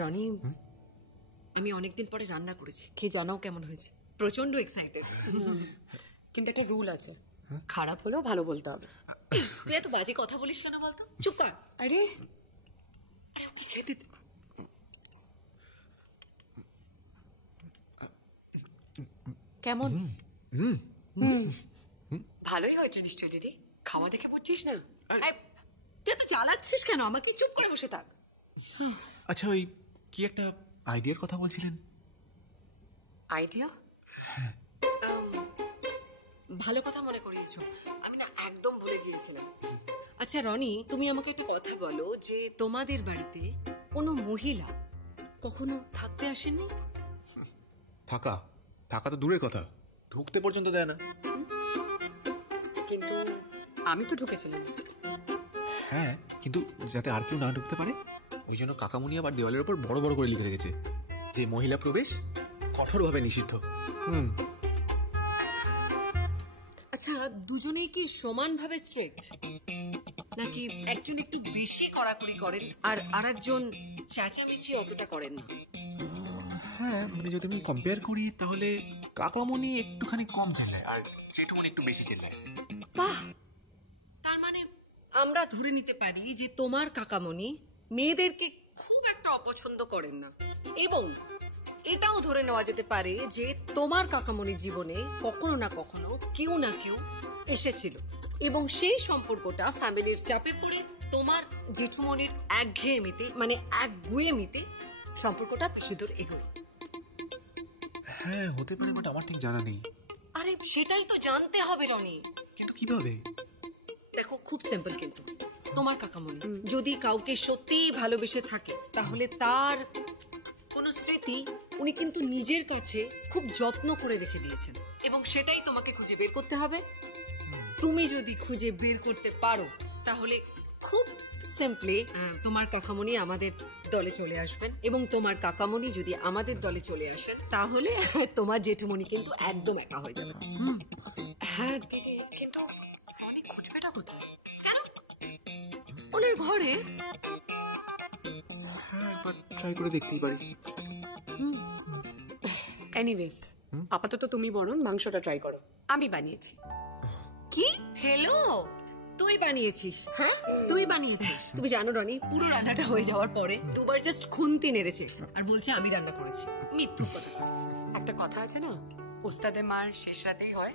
রনি, আমি অনেকদিন পরে রান্না করেছি, খেয়ে জানাও কেমন হয়েছে। প্রচন্ড এক্সাইটেড। কিন্তু একটা রুল আছে, খারাপ হলেও ভালো বলতে হবে। তুই এত বাজে কথা বলিস কেন বলতো? চুপ কর। আরে খেতে কেমন? ভালোই হয়েছে নিশ্চয় দিদি, খাওয়া দেখে বুঝছিস না? তুই এত জ্বালাচ্ছিস কেন আমাকে? চুপ করে বসে থাক। আচ্ছা, ওই কি একটা আইডিয়ার কথা বলছিলেন? আইডিয়া? ভালো কথা মনে করিয়েছো, আমি না একদম ভুলে গিয়েছিলাম। আচ্ছা রনি, তুমি আমাকে একটা কথা বলো, যে তোমাদের বাড়িতে কোনো মহিলা কখনো থাকতে আসেনি? থাকা থাকা তো দূরের কথা, ঢুকতে পর্যন্ত দেয় না। কিন্তু আমি তো ঢুকেছিলাম। হ্যাঁ, কিন্তু যাতে আর কেউ না ঢুকতে পারে ওই জন্য কাকামুনি আবার দেওয়ালের উপর বড় বড় করে লিখে রেখেছে যে মহিলা প্রবেশ কঠোরভাবে নিষিদ্ধ। আচ্ছা, দুজনেই কি সমানভাবে স্ট্রিক্ট, নাকি একজন একটু বেশি কড়াকড়ি করেন আর আরেকজন চেঁচামেচি অতটা করেন না? হ্যাঁ, মানে যদি আমি কম্পেয়ার করি তাহলে কাকামুনি একটুখানি কম চেল্লায় আর জেঠুমনি একটু বেশি চেল্লায়। বাহ, তার মানে আমরা ধরে নিতে পারি যে তোমার কাকামণি মেয়েদেরকে খুব একটা অপছন্দ করেন না, এবং এটাও ধরে নেওয়া যেতে পারে যে তোমার কাকামণির জীবনে কখনো না কখনো কেউ না কেউ এসেছিল, এবং সেই সম্পর্কটা ফ্যামিলির চাপে পড়ে তোমার জেঠুমনির একঘেয়েমিতে, মানে একগুয়েমিতে সম্পর্কটা বেশি দূর এগোয়। হ্যাঁ, হতে পারে, বাট আমার ঠিক জানা নেই। আরে সেটাই তো জানতে হবে রনি। কিন্তু কিভাবে? দেখো, খুব সিম্পল। কিন্তু তোমার কাকামণি যদি কাউকে সত্যিই ভালোবেসে থাকে, তাহলে তার কোনো স্মৃতি উনি কিন্তু নিজের কাছে খুব যত্ন করে রেখে দিয়েছেন, এবং সেটাই তোমাকে খুঁজে বের করতে হবে। তুমি যদি খুঁজে বের করতে পারো, তাহলে খুব সিম্পলি তোমার কাকামণি আমাদের দলে চলে আসবেন, এবং তোমার কাকামণি যদি আমাদের দলে চলে আসেন, তাহলে তোমার জেঠুমণি কিন্তু একদম একা হয়ে যাবে। হ্যাঁ দিদি, কিন্তু রনি খুঁজবেটা কোথায়? কেন? ওনার ঘরে। হ্যাঁ, একবার ট্রাই করে দেখতেই পারি। এনিওয়েজ, আপাতত তুমি বরং মাংসটা ট্রাই করো, আমি বানিয়েছি। কি? হ্যালো, তুই বানিয়েছিস? হ্যাঁ, তুই বানিয়েছিস? তুমি জানো রনি, পুরো রান্নাটা হয়ে যাওয়ার পরে দুবার জাস্ট খুন্তি নেড়েছে আর বলছে আমি রান্না করেছি। মিথ্যু কথা। একটা কথা আছে না, ওস্তাদে মার শেষ রাতেই হয়।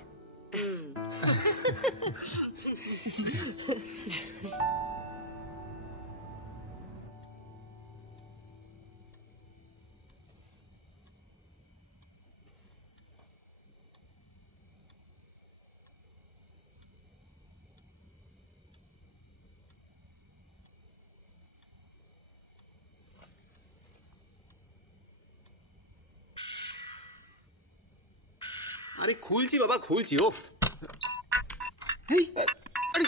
আরে খুলছি বাবা, খুলছি। ওফ, আরে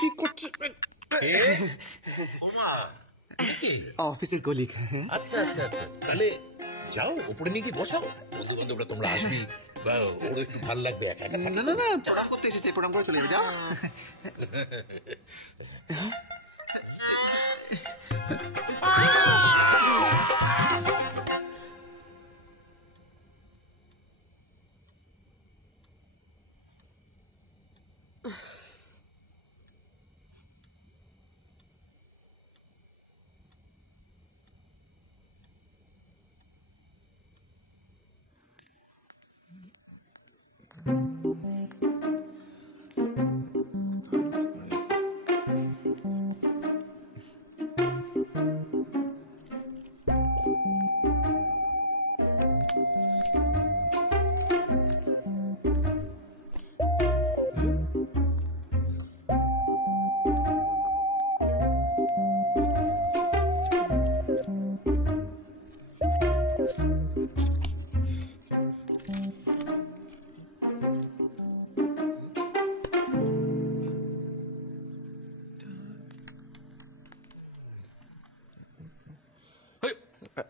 কি করছে? অফিসের কলিগ। আচ্ছা আচ্ছা আচ্ছা, তাহলে যাও উপরে নিয়ে গিয়ে বসাও, বন্ধু বান্ধবরা তোমরা আসবি, বা ওর একটু ভালো লাগবে একা একা। না না না, প্রণাম করতে এসেছে, প্রণাম করে চলে যাও।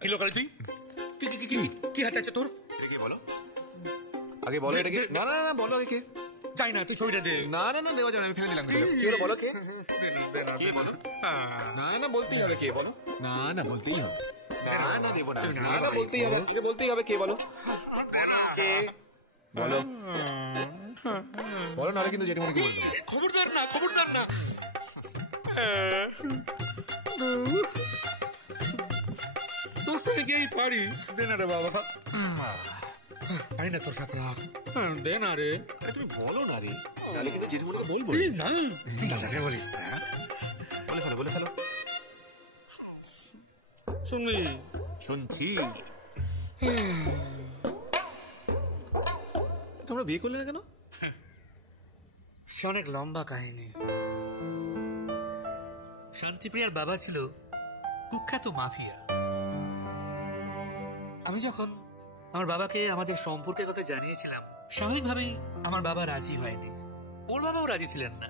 কি লোকালি তুই? কি হাতে আছে তোর? এটাকে বলো আগে, বলো এটাকে। না না না, বলো আগে। চাই না, তুই ছবিটা দে। না না না, দেওয়া যাবে না, আমি ফেলে দিলাম। কি হলো বলো, কে? কে বলো? না না, বলতেই হবে, কে বলো? না না, বলতেই হবে। না না, দেবো না। না না, বলতেই হবে, একে বলতেই হবে, কে বলো? কে বলো? বলো, নাহলে কিন্তু জেঠিমণি কি বলবে? খবরদার না, খবরদার না। তোর সাথে গিয়েই পারি। দে না রে বাবা, পারি না তোর সাথে। দে না রে। আরে তুমি বলো না রে, নাহলে কিন্তু জেঠিমণিকে বলবো। না, দাদাকে বলিস না। বলে ফেলো, বলে ফেলো। শুনবি? শুনছি। তোমরা বিয়ে করলে না কেন? সে অনেক লম্বা কাহিনী। শান্তিপ্রিয়ার বাবা ছিল কুখ্যাত মাফিয়া। আমি যখন আমার বাবাকে আমাদের সম্পর্কের কথা জানিয়েছিলাম, স্বাভাবিকভাবেই আমার বাবা রাজি হয়নি। ওর বাবাও রাজি ছিলেন না।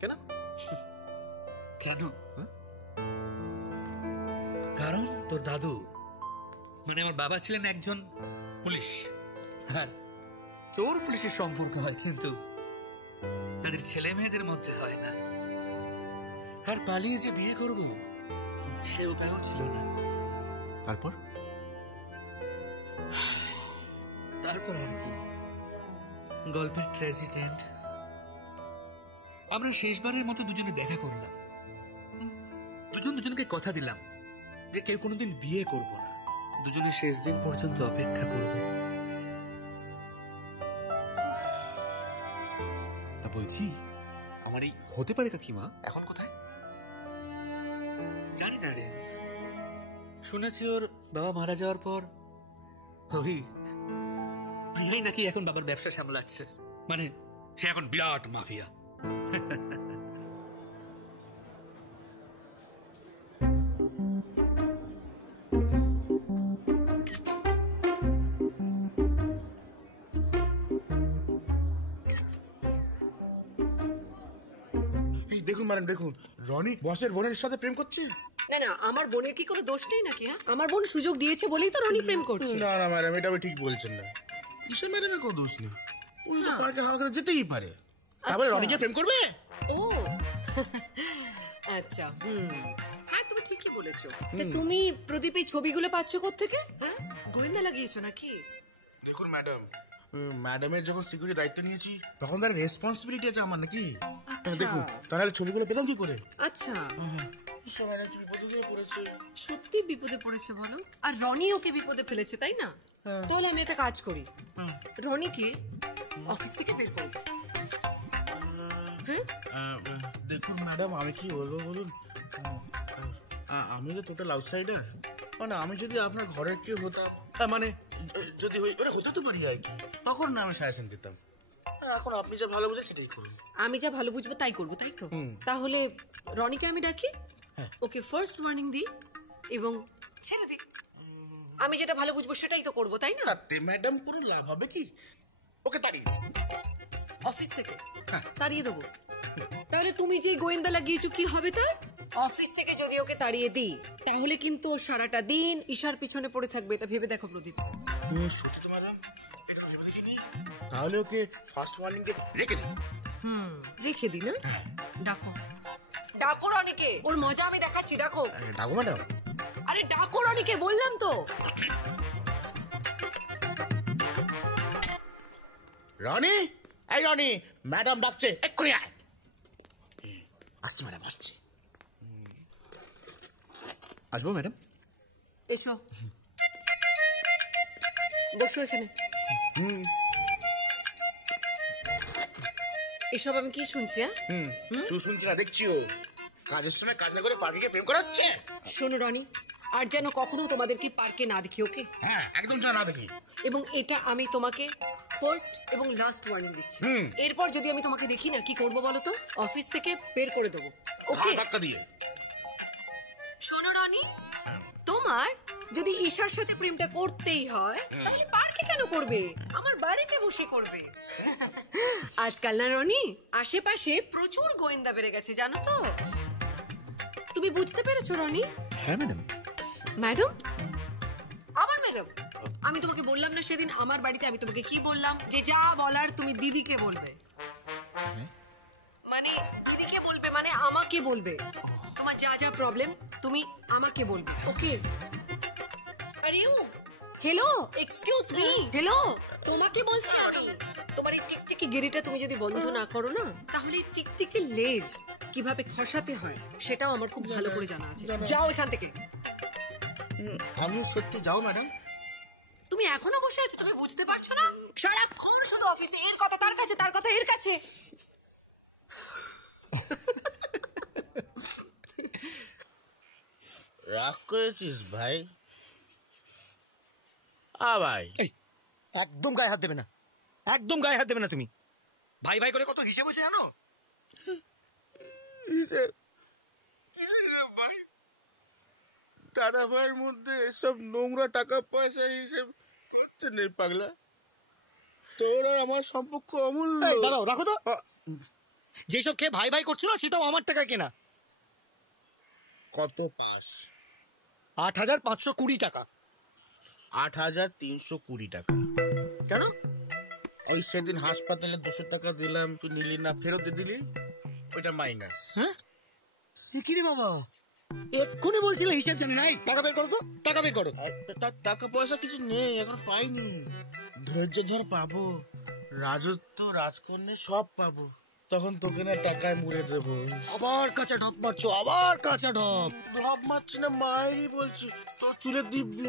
কেন? কেন? কারণ তোর দাদু, মানে আমার বাবা ছিলেন একজন পুলিশ, আর চোর পুলিশের সম্পর্ক হয়, কিন্তু তাদের ছেলে মেয়েদের মধ্যে হয় না। আর পালিয়ে যে বিয়ে করব সে উপায়ও ছিল না। তারপর? তারপর আর কি, গল্পের ট্র্যাজিক এন্ড। আমরা শেষবারের মতো দুজনে দেখা করলাম। দুজনকে কথা দিলাম যে কেউ কোনোদিন বিয়ে করব না, দুজনে শেষ দিন পর্যন্ত অপেক্ষা করব। তা বলছি, আমার এই হতে পারে কাকিমা এখন কোথায়? জানি না রে, শুনেছি ওর বাবা মারা যাওয়ার পর ওই প্রিয়াই নাকি এখন বাবার ব্যবসা সামলাচ্ছে। মানে সে এখন বিরাট মাফিয়া। দেখুন ম্যাডাম, দেখুন, রনি বসের বোনের সাথে প্রেম করছে। না না, আমার বোনের কি কোনো দোষ নেই নাকি? আমার বোন সুযোগ দিয়েছে বলেই তো রনি প্রেম করছে। না না ম্যাডাম, এটা আপনি ঠিক বলছেন না। ঈশা ম্যাডামের কোনো দোষ নেই, ওই তো পার্কে হাওয়া খেতে যেতেই পারে। তারপরে রনিকে প্রেম করবে? ও আচ্ছা, হ্যাঁ তুমি ঠিকই বলেছো। তা তুমি প্রদীপ এই ছবিগুলো পাচ্ছ কোত্থেকে? হ্যাঁ, গোয়েন্দা লাগিয়েছো নাকি? দেখুন ম্যাডাম, ম্যাডামের যখন সিকিউরিটি দায়িত্ব নিয়েছি তখন তার রেসপন্সিবিলিটি আছে আমার নাকি। দেখুন তাহলে ছবিগুলো পেলাম কি করে? আচ্ছা, ঈশা ম্যাডাম কি বিপদে পড়েছে? সত্যি বিপদে পড়েছে বলো? আর রনি ওকে বিপদে ফেলেছে, তাই না? তাহলে আমি একটা কাজ করি, রনিকে অফিস থেকে বের করবো। দেখুন ম্যাডাম, আমি কি বলবো বলুন, আমি তো টোটাল আউটসাইডার। মানে আমি যদি আপনার ঘরের কেউ হতাম, মানে যদি হতে তো পারি আর কি, তখন না আমি সাজেশন দিতাম। এখন আপনি যা ভালো বুঝে সেটাই করুন। আমি যা ভালো বুঝবো তাই করবো, তাই তো? তাহলে রনিকে আমি ডাকি, ওকে ফার্স্ট ওয়ার্নিং দিই এবং ছেড়ে দিই। আমি যেটা ভালো বুঝবো সেটাই তো করবো, তাই না? তাতে ম্যাডাম কোনো লাভ হবে কি? ওকে তাড়িয়ে অফিস থেকে তাড়িয়ে দেবো। তাহলে তুমি যে গোয়েন্দা লাগিয়েছো কি হবে তার? অফিস থেকে যদি ওকে তাড়িয়ে দিই তাহলে কিন্তু ও সারাটা দিন ঈশার পিছনে পড়ে থাকবে। এটা ভেবে দেখো প্রদীপ। সত্যি তো ম্যাডাম, তাহলে ওকে ফার্স্ট ওয়ার্নিং দিয়ে রেখে দিই। রেখে দিই না? ডাকো ডাকো রনিকে, ওর মজা আমি দেখাচ্ছি। ডাকো। ডাকো ম্যাডাম। আরে ডাকো রনিকে, বললাম তো। রনি, এই রনি, ম্যাডাম ডাকছে, এক্ষুনি আয়। আসছি ম্যাডাম, আসছি। আসবো ম্যাডাম? এসো, বসো এখানে। এসব আমি কি শুনছি? শুনছি না, দেখছিও। কাজের সময় কাজ না করে পার্কে প্রেম করাচ্ছে। শোনো রনি, আর যেন কখনো তোমাদেরকে পার্কে না দেখি, ওকে? হ্যাঁ, একদম যেন না দেখি। এবং এটা আমি তোমাকে ফার্স্ট এবং লাস্ট ওয়ার্নিং দিচ্ছি। এরপর যদি আমি তোমাকে দেখি না, কি করবো বলো তো? অফিস থেকে বের করে দেবো, ওকে? ধাক্কা দিয়ে। শোনো রনি, তোমার যদি ঈশার সাথে প্রেমটা করতেই হয় তাহলে পার্কে কেন করবে? আমার বাড়িতে বসে করবে। আজকাল না রনি, আশেপাশে প্রচুর গোয়েন্দা বেড়ে গেছে, জানো তো? তুমি বুঝতে পেরেছো রনি? হ্যাঁ ম্যাডাম। ম্যাডাম? আবার ম্যাডাম? আমি তোমাকে বললাম না সেদিন আমার বাড়িতে, আমি তোমাকে কি বললাম যে যা বলার তুমি দিদিকে বলবে। মানে দিদিকে বলবে, মানে আমাকে বলবে। তোমার যা যা প্রবলেম তুমি আমাকে বলবে, ওকে? আর you, hello, excuse me, hello, তোমাকে বলছি আমি। তোমার এই টিকটিকি গিরিটা তুমি যদি বন্ধ না করো না, তাহলে এই টিকটিকি লেজ কিভাবে খসাতে হয় সেটাও আমার খুব ভালো করে জানা আছে। যাও এখান থেকে। আমি সত্যি যাও ম্যাডাম? তুমি এখনো বসে আছো, তুমি বুঝতে পারছো না? সারাক্ষণ শুধু অফিসে এর কথা তার কাছে, তার কথা এর কাছে। রাগ করেছিস ভাই? ভাই একদম গায়ে হাত দেবে না, একদম গায়ে হাত দেবে না তুমি। ভাই ভাই করে কত হিসেব হয়েছে জানো? দাদা ভাইয়ের মধ্যে এসব নোংরা টাকা পয়সা হিসেব করতে নেই পাগলা। তোর আর আমার সম্পর্ক অমূল্য। দাঁড়াও, রাখো তো। যেসব খেয়ে ভাই ভাই করছো না সেটাও আমার টাকা কেনা। কত পাস? 8,520 টাকা। 8,320 টাকা। কেন? ওই সেদিন হাসপাতালে 200 টাকা দিলাম, তুই নিলি না, ফেরত দিলি, ওইটা মাইনাস। হ্যাঁ কি রে বাবা, এক্ষুনি বলছিলে হিসাব জানি না। টাকা বের করো তো, টাকা বের করো। টাকা পয়সা কিছু নেই, এখন পাইনি। ধৈর্য ধর, পাবো। রাজত্ব রাজকন্যা সব পাবো, তখন তোকে না টাকায় মুড়ে দেবো। আবার কাঁচা ঢপ মারছো, আবার কাঁচা ঢপ। ঢপ মারছি না, মায়েরই বলছি, তোর চুলে দিব্যি।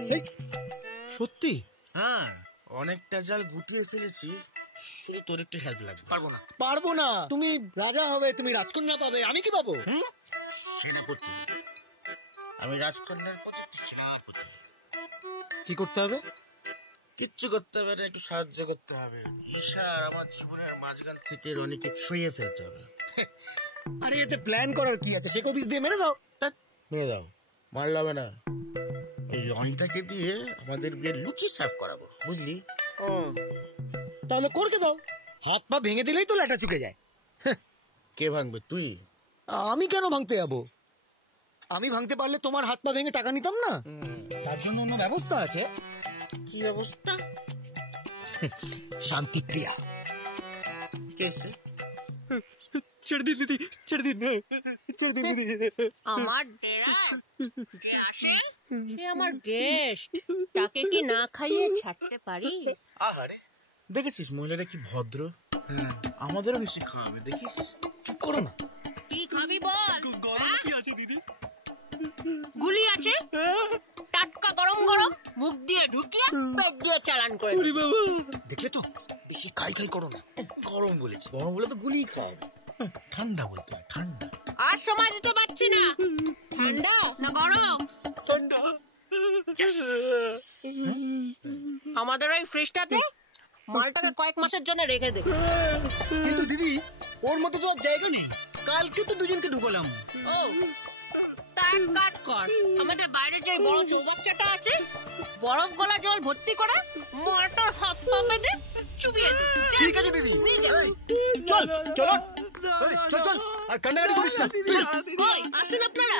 সত্যি? হ্যাঁ, অনেকটা জাল গুটিয়ে ফেলেছি, শুধু তোর একটু হেল্প লাগবে। পারবো না, পারবো না। তুমি রাজা হবে, তুমি রাজকন্যা পাবে, আমি কি পাবো? সেনাপতি। আমি রাজকন্যার পথে, তুই সেনাপতি। কি করতে হবে? কিচ্ছু করতে হবে না, একটু সাহায্য করতে হবে। ঈশা আর আমার জীবনের মাঝখান থেকে রনিকে সরিয়ে ফেলতে হবে। আরে এতে প্ল্যান করার কি আছে? ফেকো বিষ দিয়ে মেরে দাও। মেরে দাও, মারলে হবে না। এই রনিটাকে দিয়ে আমাদের বিয়ের লুচি সার্ভ করাবো, বুঝলি? তাহলে করতে দাও, হাত পা ভেঙে দিলেই তো ল্যাটা চুকে যায়। কে ভাঙবে? তুই? আমি কেন ভাঙতে যাবো? আমি ভাঙতে পারলে তোমার হাত পা ভেঙে টাকা নিতাম না? তার জন্য অন্য ব্যবস্থা আছে। কি অবস্থা? শান্তিপ্রিয়া। কেসে? ছেড়ে দিন দিদি, ছেড়ে দিন, ছেড়ে দিন দিদি। আমার ডেরা যে আসে সে আমার গেস্ট, তাকে কি না খাইয়ে ছাড়তে পারি? আহারে, দেখেছিস মহিলারা কি ভদ্র? আমাদেরও নিশ্চয়ই খাওয়াবে, দেখিস। চুপ করো না। কি খাবি বল? গরম কি আছে দিদি? গুলি আছে, টাটকা গরম গরম, মুখ দিয়ে ঢুকিয়ে পেট দিয়ে চালান করে দাও। দেখলে তো, বেশি খাই খাই করো না। গরম বলেছি, গরম বলে তো গুলি খাওয়াবে। ঠান্ডা বলতে হয়, ঠান্ডা। আর সময় দিতে পারছি না। ঠান্ডা না গরম? ঠান্ডা। আমাদের ওই ফ্রিজটাতে মালটাকে কয়েক মাসের জন্য রেখে দে। কিন্তু দিদি, ওর মতো তো আর জায়গা নেই। কালকে তো দুজনকে ঢুকলাম। ও, তা এক কাজ কর, আমাদের বাইরে যে বড় চৌবাচ্চাটা আছে, বরফ গলা জল ভর্তি করে মালটার হাত পা বেঁধে চুবিয়ে দে। ঠিক আছে দিদি, নিয়ে যা। চল চলো, চল চল, আর কান্নাকাটি করিস না। কই আসুন আপনারা।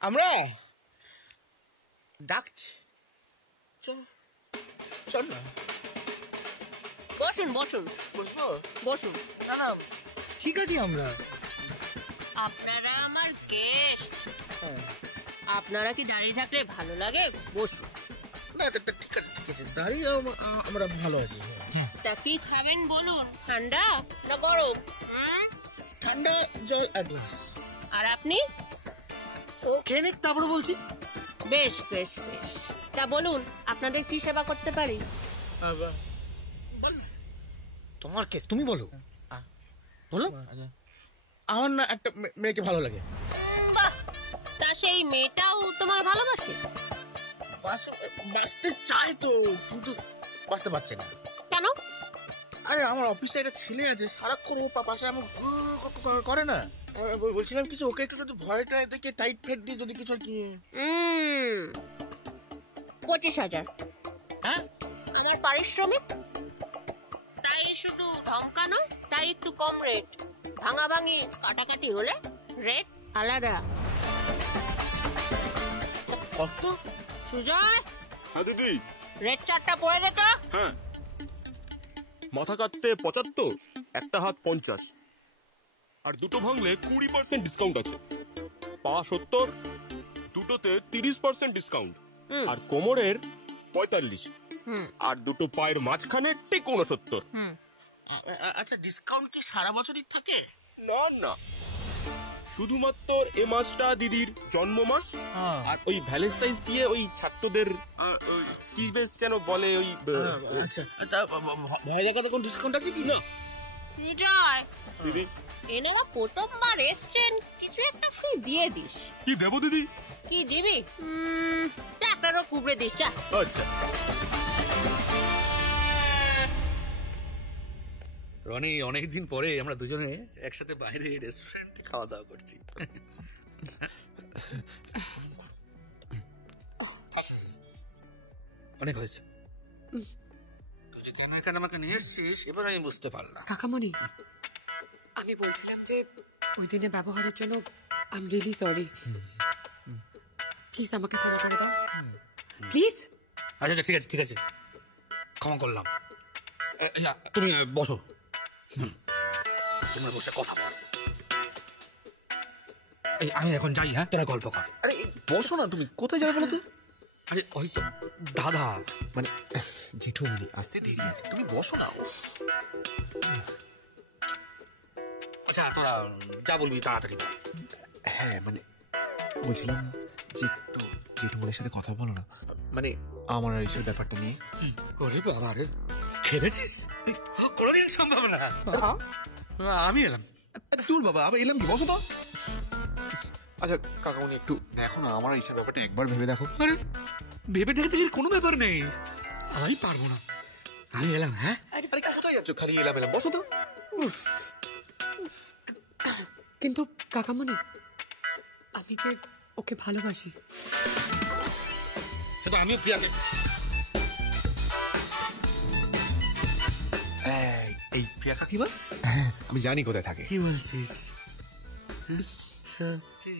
আমরা ডাকছি, চল চল না। বসুন বসুন বসবো? বসুন। না না, ঠিক আছে আমরা। আপনারা আমার গেস্ট, আপনারা কি দাঁড়িয়ে থাকলে ভালো লাগে? বসুন। না ঠিক আছে, ঠিক আছে, দাঁড়িয়ে আমরা ভালো আছি। তা কি খাবেন বলুন, ঠান্ডা না গরম? ঠান্ডা জল আর গ্লাস। আর আপনি? ও খেয়ে নে, তারপরে বলছি। বেশ বেশ বেশ, তা বলুন আপনাদের কি সেবা করতে পারি? তোমার কেস, তুমি বলো। বলো। আমার না একটা মেয়েকে ভালো লাগে। বাহ, তা সেই মেয়েটাও তোমায় ভালোবাসে? বাঁচতে চায় তো, কিন্তু বাঁচতে পারছে না। কেন? আরে আমার অফিসে একটা ছেলে আছে, সারাক্ষণ ও পাশে আমার করে না। বলছিলাম কিছু, ওকে একটু যদি ভয়টা দেখে টাইট ফেট দিয়ে যদি কিছু কি। 25,000। হ্যাঁ, আমার পারিশ্রমিক। তাই শুধু ধমকানো, তাই একটু কম রেট। ভাঙাভাঙি কাটাকাটি হলে রেট আলাদা। কত? সুজয়, হ্যাঁ দিদি। রেট চারটা পড়ে গেছে। হ্যাঁ। মাথা কাটতে 75, একটা হাত 50, আর দুটো ভাঙলে 20% ডিসকাউন্ট আছে। পা 70, দুটোতে 30% ডিসকাউন্ট, আর কোমরের 45, আর দুটো পায়ের মাঝখানে ঠিক 69। আচ্ছা, ডিসকাউন্ট কি সারা বছরই থাকে? না না, শুধুমাত্র এ মাসটা দিদির জন্ম মাস, আর ওই ভ্যালেন্টাইন্স দিয়ে ওই ছাত্রদের কি বেশ যেন বলে ওই। আচ্ছা, ভয় দেখাতে কোন ডিসকাউন্ট আছে কি? না সুজয়, দিদি, এনেও প্রথমবার এসছেন, কিছু একটা ফ্রি দিয়ে দিস। কি দেবো দিদি? কি দিবি? টাকারও কুবড়ে দিস, যা। আচ্ছা। রনি, অনেকদিন পরে আমরা দুজনে একসাথে বাইরে রেস্টুরেন্টে খাওয়া দাওয়া করছি। অনেক হয়েছে। তুই যে কেন এখানে আমাকে নিয়ে এসছিস এবার আমি বুঝতে পারলাম। কাকামণি, আমি বলছিলাম যে ওই দিনের ব্যবহারের জন্য I am really sorry. Please আমাকে ক্ষমা করে দাও, প্লিজ। আচ্ছা ঠিক আছে, ঠিক আছে, ক্ষমা করলাম। তুমি বসো, তোমরা বসে কথা বল। আমি এখন যাই, হ্যাঁ? তোরা গল্প কর। আরে বসো না, তুমি কোথায় যাবে বলো তো? আরে ওই তো দাদা, মানে জেঠুমনি আসতে দেরি আছে, তুমি বসো না। আচ্ছা তোরা যা বলবি তাড়াতাড়ি বল। হ্যাঁ মানে বলছিলাম যে একটু জেঠুমনির সাথে কথা বলো না, মানে আমার আর এইসব ব্যাপারটা নিয়ে। ওরে বাবা রে, খেপেছিস? কোনোদিন সম্ভব না। আমি এলাম। দূর বাবা, আবার এলাম কি? বসো তো। আচ্ছা কাকামণি, একটু দেখো না, আমার এইসব ব্যাপারটা একবার ভেবে দেখো। আরে ভেবে দেখতে কোনো ব্যাপার নেই, আমি পারবো না। আমি এলাম। হ্যাঁ, আরে কোথায় যাচ্ছ? খালি এলাম এলাম, বসো তো। কিন্তু কাকামণি, আমি যে ওকে ভালোবাসি। সেটা আমিও প্রিয়াকে। এই প্রিয়া কাকিমা? আমি জানি কোথায় থাকে। কি বলছিস? সত্যি?